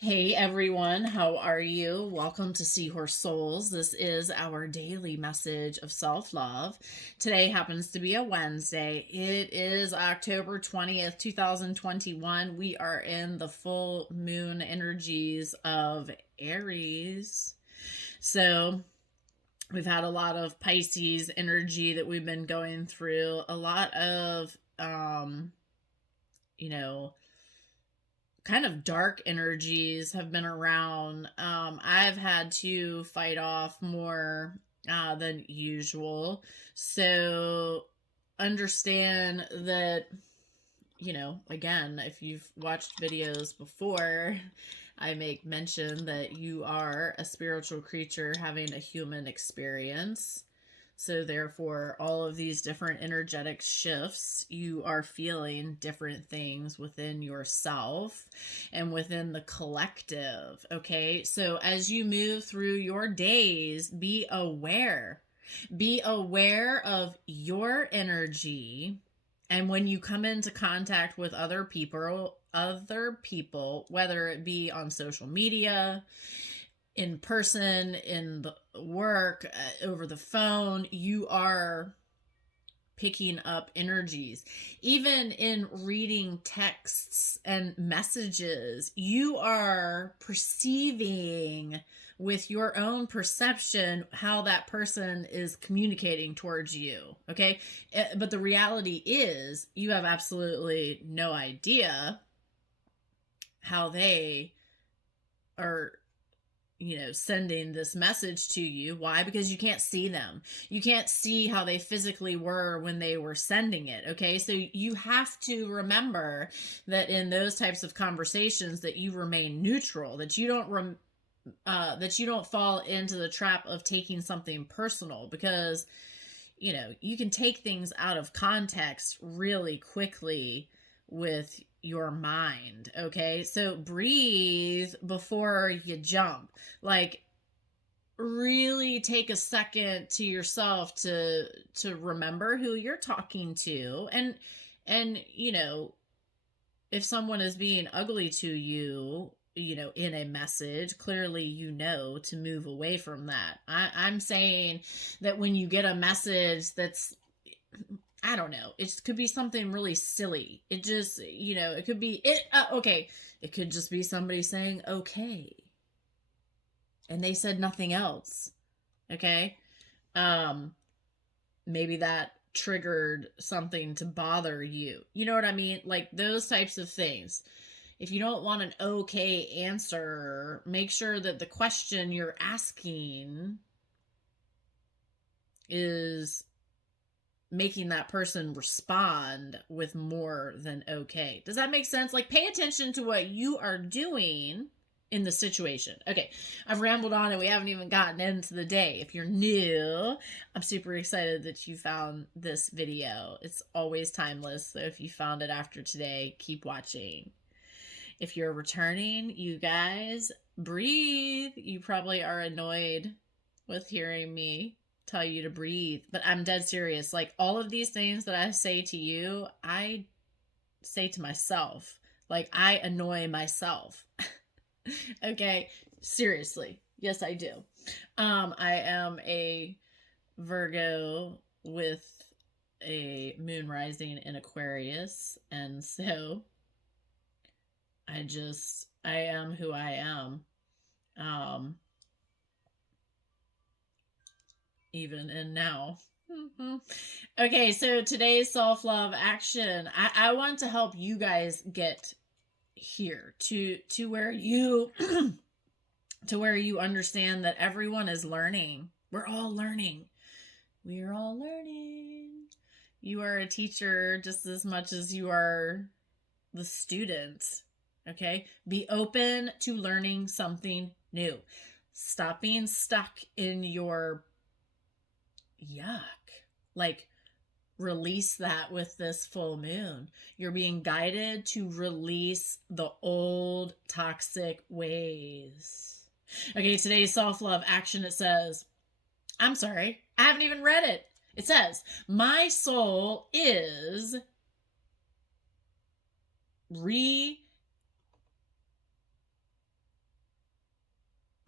Hey everyone, how are you? Welcome to Seahorse Souls. This is our daily message of self love. Today happens to be a Wednesday. It is October 20th, 2021. We are in the full moon energies of Aries. So, we've had a lot of Pisces energy that we've been going through, a lot of, you know, kind of dark energies have been around. I've had to fight off more than usual. So understand that, again, if you've watched videos before, I make mention that you are a spiritual creature having a human experience. So, therefore, all of these different energetic shifts, you are feeling different things within yourself and within the collective. Okay. So, as you move through your days, be aware. Be aware of your energy. And when you come into contact with other people, whether it be on social media, in person, in the work, over the phone, you are picking up energies. Even in reading texts and messages, you are perceiving with your own perception how that person is communicating towards you. Okay. But the reality is, you have absolutely no idea how they are sending this message to you. Why? Because you can't see them. You can't see how they physically were when they were sending it. Okay. So you have to remember that in those types of conversations that you remain neutral, that you don't fall into the trap of taking something personal, because you can take things out of context really quickly with your mind. Okay. So breathe before you jump. Like, really take a second to yourself to remember who you're talking to. And if someone is being ugly to you, in a message, clearly to move away from that. I'm saying that when you get a message that's, I don't know, it could be something really silly. It just, it could be it. Okay, it could just be somebody saying okay, and they said nothing else. Okay, um, maybe that triggered something to bother you. You know what I mean? Like those types of things. If you don't want an okay answer, make sure that the question you're asking is making that person respond with more than okay. Does that make sense? Like, pay attention to what you are doing in the situation. Okay, I've rambled on and we haven't even gotten into the day. If you're new, I'm super excited that you found this video. It's always timeless. So if you found it after today, keep watching. If you're returning, you guys, breathe. You probably are annoyed with hearing me tell you to breathe, but I'm dead serious. Like, all of these things that I say to you, I say to myself. Like, I annoy myself. Okay, seriously. Yes, I do. I am a Virgo with a moon rising in Aquarius, and so I am who I am. Um, Even and now. Okay, so today's self love action. I want to help you guys get here to where you to where you understand that everyone is learning. We're all learning. We're all learning. You are a teacher just as much as you are the student. Okay? Be open to learning something new. Stop being stuck in your yuck. Like, release that with this full moon. You're being guided to release the old toxic ways. Okay, today's self love action, it says, I'm sorry, I haven't even read it. It says, my soul is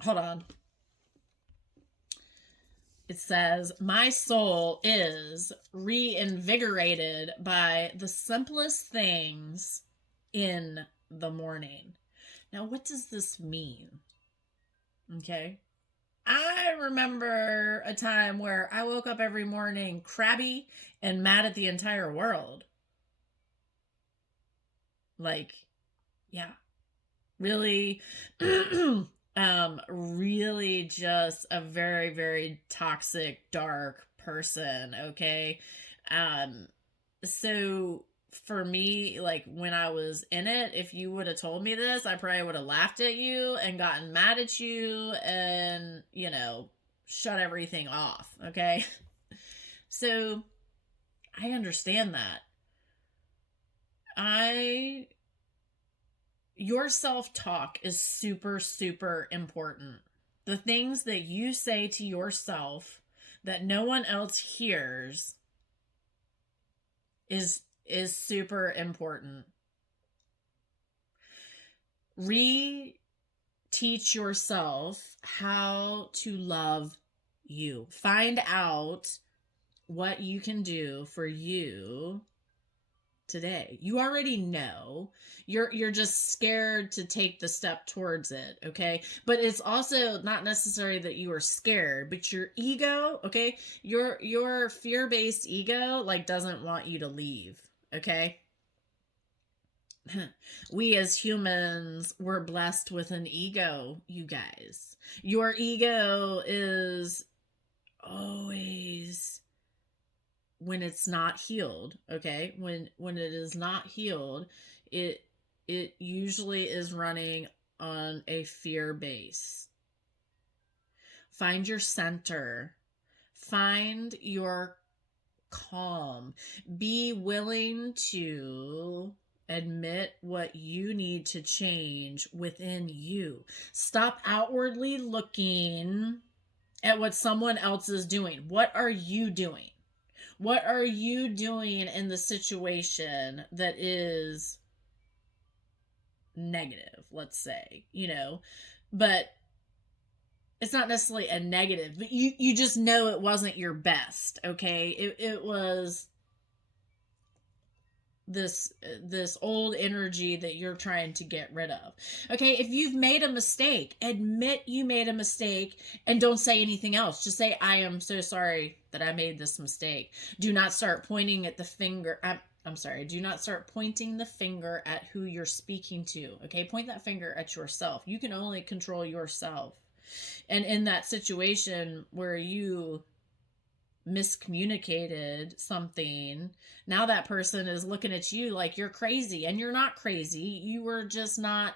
hold on. It says, my soul is reinvigorated by the simplest things in the morning. Now, what does this mean? Okay. I remember a time where I woke up every morning crabby and mad at the entire world. Like, yeah, really, really just a very, very toxic, dark person. Okay. Um, so for me, like when I was in it, if you would have told me this, I probably would have laughed at you and gotten mad at you and, shut everything off. Okay. So I understand that. I Your self talk is super, super important. The things that you say to yourself that no one else hears is super important. Reteach yourself how to love you. Find out what you can do for you today. You already know. You're just scared to take the step towards it, okay? But it's also not necessary that you are scared, but your ego, okay? Your fear-based ego like doesn't want you to leave, okay? We as humans were blessed with an ego, you guys. Your ego is always, when it's not healed, okay, when it is not healed, it usually is running on a fear base. Find your center, find your calm, be willing to admit what you need to change within you. Stop outwardly looking at what someone else is doing. What are you doing? What are you doing in the situation that is negative, let's say, but it's not necessarily a negative, but you just know it wasn't your best, okay? It was this old energy that you're trying to get rid of. Okay, if you've made a mistake, admit you made a mistake and don't say anything else. Just say, I am so sorry that I made this mistake. Do not start pointing at the finger. I'm sorry. Do not start pointing the finger at who you're speaking to. Okay, point that finger at yourself. You can only control yourself. And in that situation where you miscommunicated something, now that person is looking at you like you're crazy, and you're not crazy. You were just not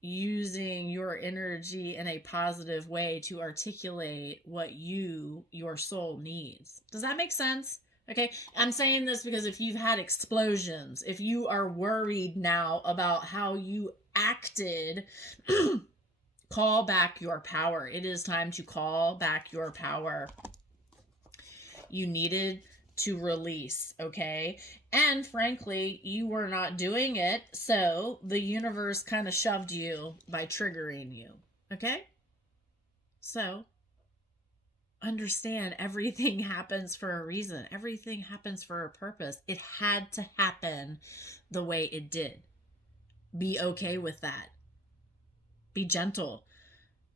using your energy in a positive way to articulate what your soul needs. Does that make sense? Okay, I'm saying this because if you've had explosions, if you are worried now about how you acted, call back your power. It is time to call back your power. You needed to release, okay? And frankly, you were not doing it, so the universe kind of shoved you by triggering you, okay? So, understand everything happens for a reason. Everything happens for a purpose. It had to happen the way it did. Be okay with that. Be gentle.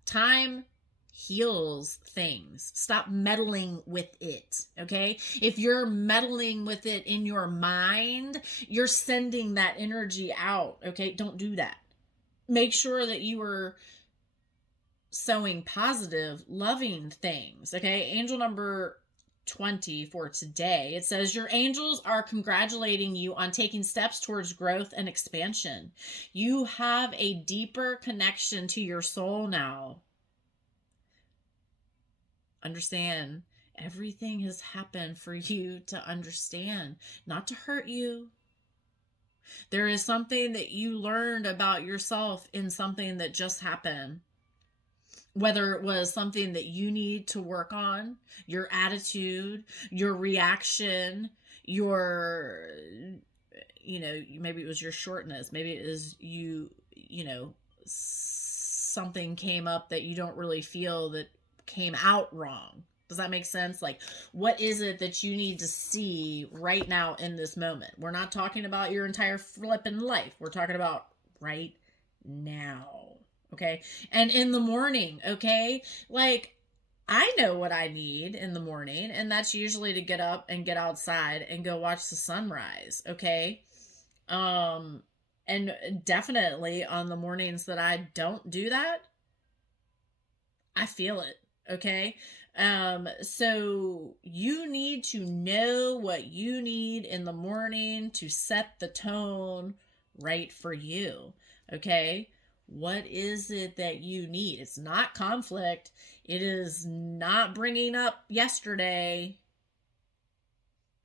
Time heals things. Stop meddling with it, okay? If you're meddling with it in your mind, you're sending that energy out, okay? Don't do that. Make sure that you are sowing positive, loving things, okay? Angel number 20 for today. It says, your angels are congratulating you on taking steps towards growth and expansion. You have a deeper connection to your soul now. Understand, everything has happened for you to understand, not to hurt you. There is something that you learned about yourself in something that just happened. Whether it was something that you need to work on, your attitude, your reaction, your, maybe it was your shortness. Maybe it is you something came up that you don't really feel that came out wrong. Does that make sense? Like, what is it that you need to see right now in this moment? We're not talking about your entire flipping life. We're talking about right now. Okay. And in the morning, okay? Like, I know what I need in the morning, and that's usually to get up and get outside and go watch the sunrise. Okay. And definitely on the mornings that I don't do that, I feel it. Okay. So you need to know what you need in the morning to set the tone right for you. Okay. What is it that you need? It's not conflict. It is not bringing up yesterday.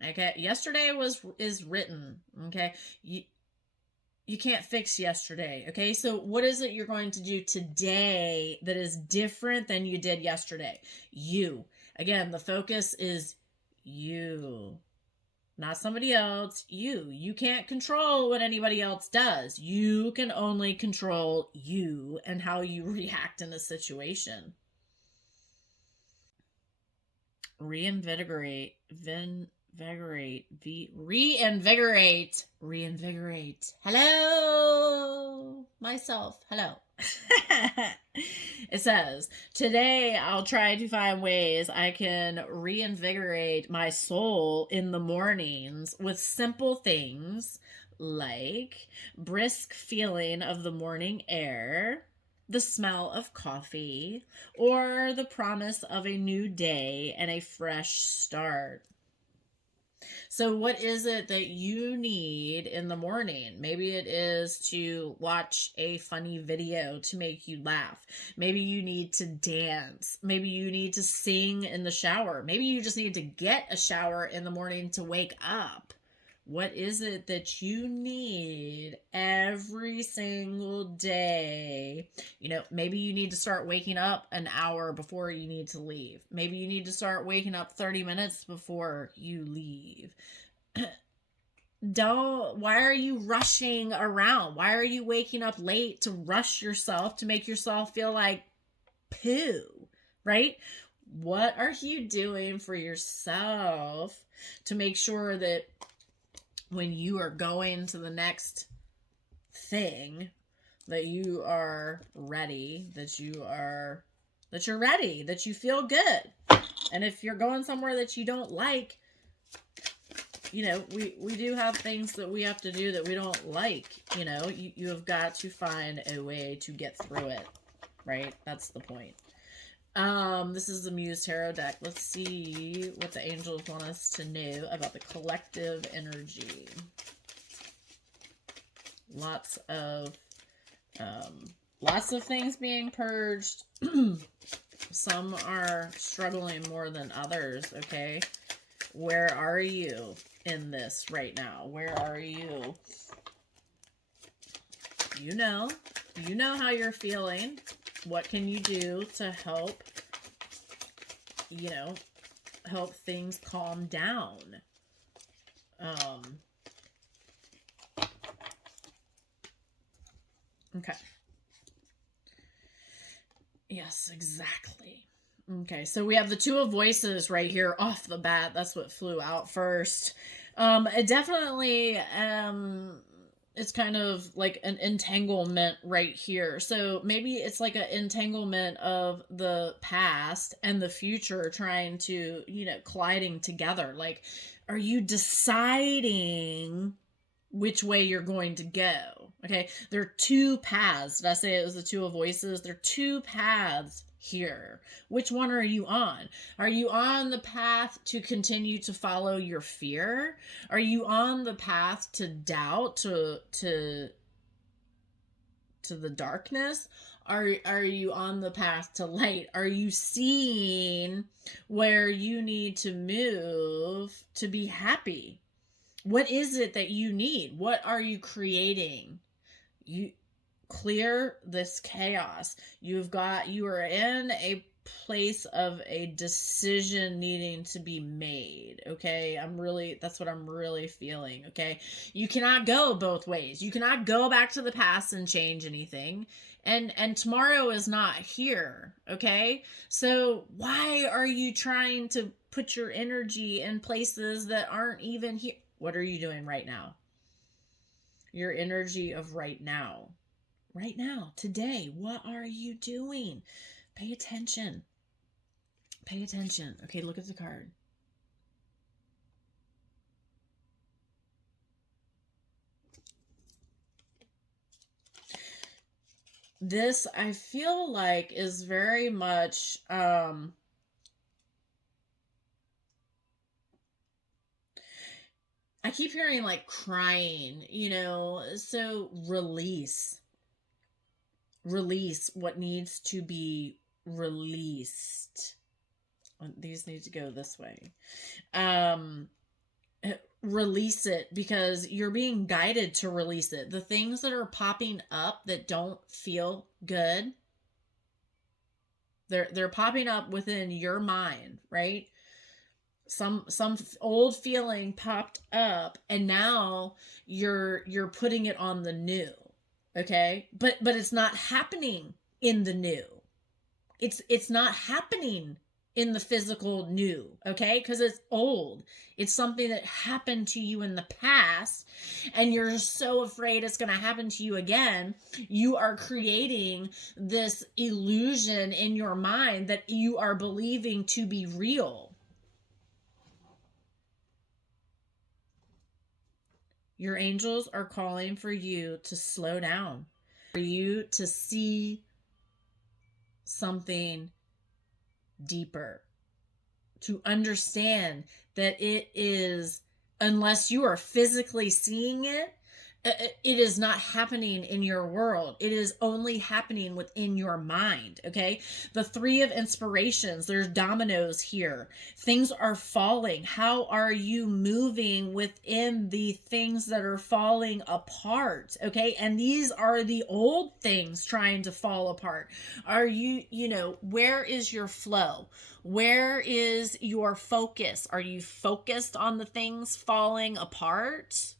Okay. Yesterday is written. Okay. You can't fix yesterday. Okay. So what is it you're going to do today that is different than you did yesterday? You. Again, the focus is you, not somebody else. You can't control what anybody else does. You can only control you and how you react in a situation. Reinvigorate. Reinvigorate. Hello, myself. Hello. It says, today I'll try to find ways I can reinvigorate my soul in the mornings with simple things like brisk feeling of the morning air, the smell of coffee, or the promise of a new day and a fresh start. So what is it that you need in the morning? Maybe it is to watch a funny video to make you laugh. Maybe you need to dance. Maybe you need to sing in the shower. Maybe you just need to get a shower in the morning to wake up. What is it that you need every single day? You know, maybe you need to start waking up an hour before you need to leave. Maybe you need to start waking up 30 minutes before you leave. Why are you rushing around? Why are you waking up late to rush yourself to make yourself feel like poo, right? What are you doing for yourself to make sure that when you are going to the next thing, that you are ready, that you're ready, that you feel good? And if you're going somewhere that you don't like, you know, we do have things that we have to do that we don't like. You know, you have got to find a way to get through it, right? That's the point. This is the Muse Tarot deck. Let's see what the angels want us to know about the collective energy. Lots of things being purged. Some are struggling more than others, okay? Where are you in this right now? Where are you? You know how you're feeling. What can you do to help, you know, help things calm down? Okay. Yes, exactly. Okay, so we have the Two of Voices right here off the bat. That's what flew out first. It definitely, it's kind of like an entanglement right here. So maybe it's like an entanglement of the past and the future trying to, you know, colliding together. Like, are you deciding which way you're going to go? Okay, there are two paths. Did I say it was the Two of Voices? There are two paths here. Which one are you on? Are you on the path to continue to follow your fear? Are you on the path to doubt, to the darkness? Are you on the path to light? Are you seeing where you need to move to be happy? What is it that you need? What are you creating? You clear this chaos. You are in a place of a decision needing to be made. Okay. That's what I'm really feeling. Okay. You cannot go both ways. You cannot go back to the past and change anything. And tomorrow is not here. Okay. So why are you trying to put your energy in places that aren't even here? What are you doing right now? Your energy of right now. Right now, today, what are you doing? Pay attention. Pay attention. Okay, look at the card. This, I feel like, is very much I keep hearing like crying, so release what needs to be released. These need to go this way. Release it, because you're being guided to release it. The things that are popping up that don't feel good, they're popping up within your mind, right? Some old feeling popped up, and now you're putting it on the new. Okay, but it's not happening in the new. It's not happening in the physical new. Okay, because it's old. It's something that happened to you in the past, and you're so afraid it's going to happen to you again. You are creating this illusion in your mind that you are believing to be real. Your angels are calling for you to slow down, for you to see something deeper, to understand that it is, unless you are physically seeing it, it is not happening in your world. It is only happening within your mind. Okay. The three of inspirations, there's dominoes here. Things are falling. How are you moving within the things that are falling apart? Okay. And these are the old things trying to fall apart. Are you, where is your flow? Where is your focus? Are you focused on the things falling apart?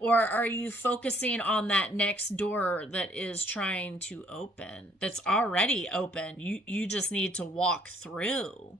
Or are you focusing on that next door that is trying to open, that's already open? You just need to walk through.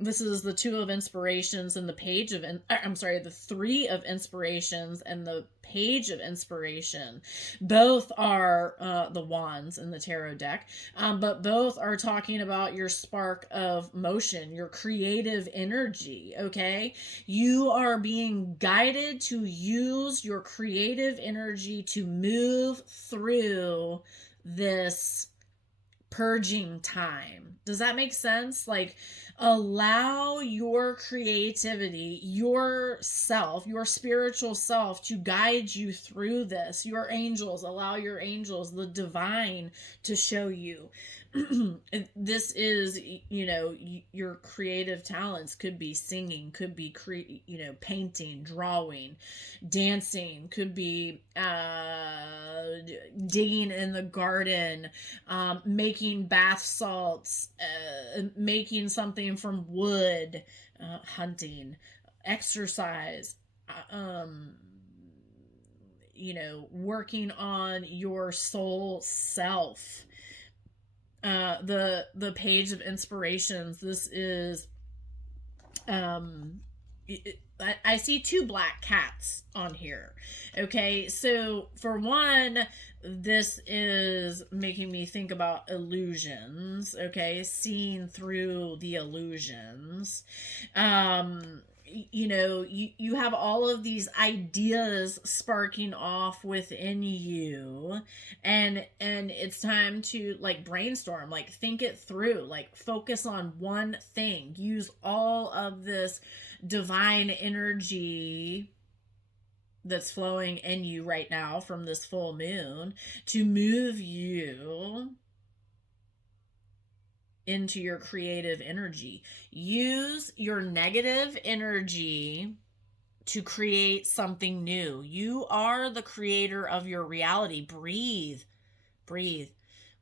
This is the two of inspirations and the page of, the three of inspirations and the page of inspiration. Both are the wands in the tarot deck, but both are talking about your spark of motion, your creative energy. Okay, you are being guided to use your creative energy to move through this purging time. Does that make sense? Like, allow your creativity, yourself, your spiritual self to guide you through this. Your angels, allow your angels, the divine, to show you. This is, your creative talents could be singing, could be painting, drawing, dancing, could be digging in the garden, making bath salts, making something from wood, hunting, exercise, working on your soul self. The page of inspirations, this is I see two black cats on here. Okay, so for one, this is making me think about illusions. Okay, seeing through the illusions. You have all of these ideas sparking off within you, and it's time to like brainstorm, like think it through, like focus on one thing, use all of this divine energy that's flowing in you right now from this full moon to move you into your creative energy. Use your negative energy to create something new. You are the creator of your reality. Breathe.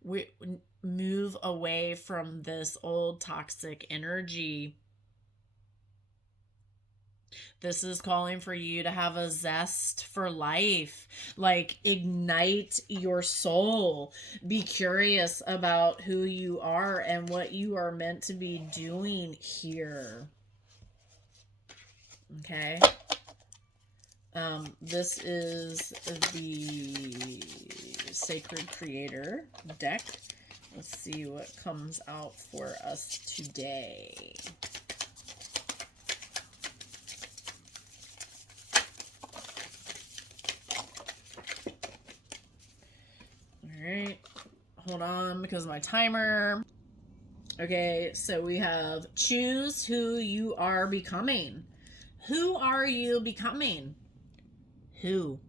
We move away from this old toxic energy. This is calling for you to have a zest for life. Like, ignite your soul. Be curious about who you are and what you are meant to be doing here. Okay. This is the Sacred Creator deck. Let's see what comes out for us today. All right, hold on because of my timer. Okay, so we have choose who you are becoming. Who are you becoming? Who?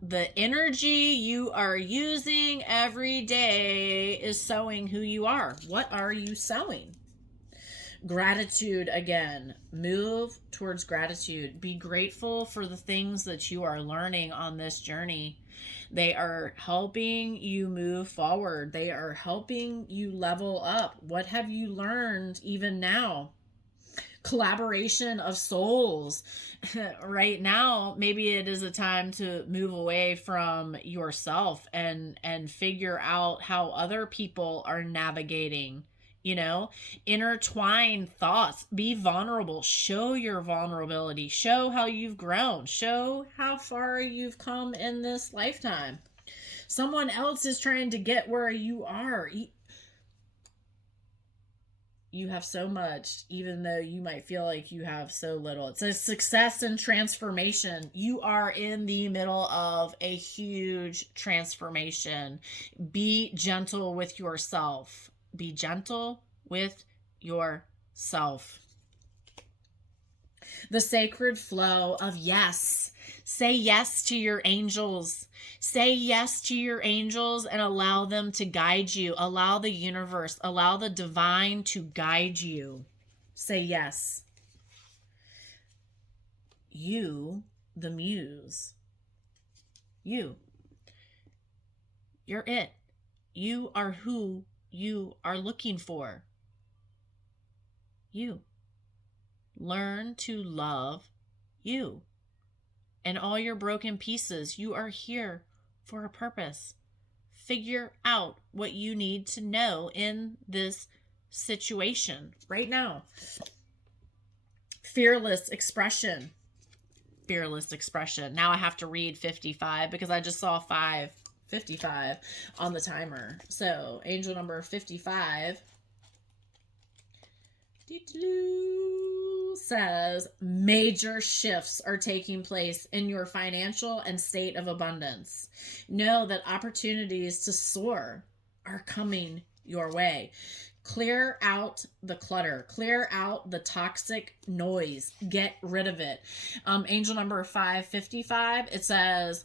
The energy you are using every day is sowing who you are. What are you sowing? Gratitude again. Move towards gratitude. Be grateful for the things that you are learning on this journey. They are helping you move forward. They are helping you level up. What have you learned even now? Collaboration of souls. Right now, maybe it is a time to move away from yourself and figure out how other people are navigating. Intertwine thoughts. Be vulnerable. Show your vulnerability. Show how you've grown. Show how far you've come in this lifetime. Someone else is trying to get where you are. You have so much, even though you might feel like you have so little. It's a success and transformation. You are in the middle of a huge transformation. Be gentle with yourself. Be gentle with yourself. The sacred flow of yes. Say yes to your angels. Say yes to your angels and allow them to guide you. Allow the universe, allow the divine to guide you. Say yes. You, the muse. You. You're it. You are who you are looking for. You. Learn to love you. And all your broken pieces, you are here for a purpose. Figure out what you need to know in this situation right now. Fearless expression. Fearless expression. Now I have to read 55 because I just saw 55 on the timer. So angel number 55 says major shifts are taking place in your financial and state of abundance. Know that opportunities to soar are coming your way. Clear out the clutter. Clear out the toxic noise. Get rid of it. Angel number 555, it says,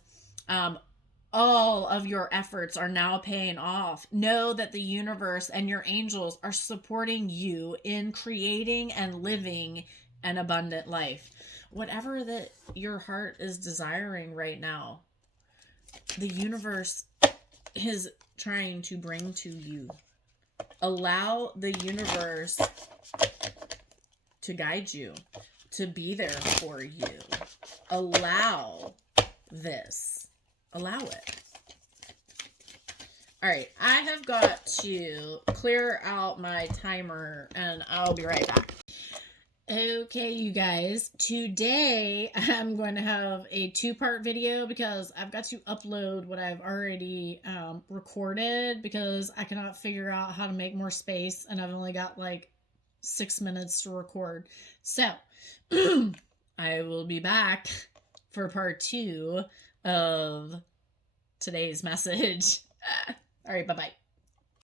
all of your efforts are now paying off. Know that the universe and your angels are supporting you in creating and living an abundant life. Whatever that your heart is desiring right now, the universe is trying to bring to you. Allow the universe to guide you, to be there for you. Allow this. Allow it. All right, I have got to clear out my timer and I'll be right back. Okay, you guys, today I'm going to have a 2-part video because I've got to upload what I've already recorded because I cannot figure out how to make more space and I've only got like 6 minutes to record. So I will be back for part 2 of today's message. All right, bye-bye.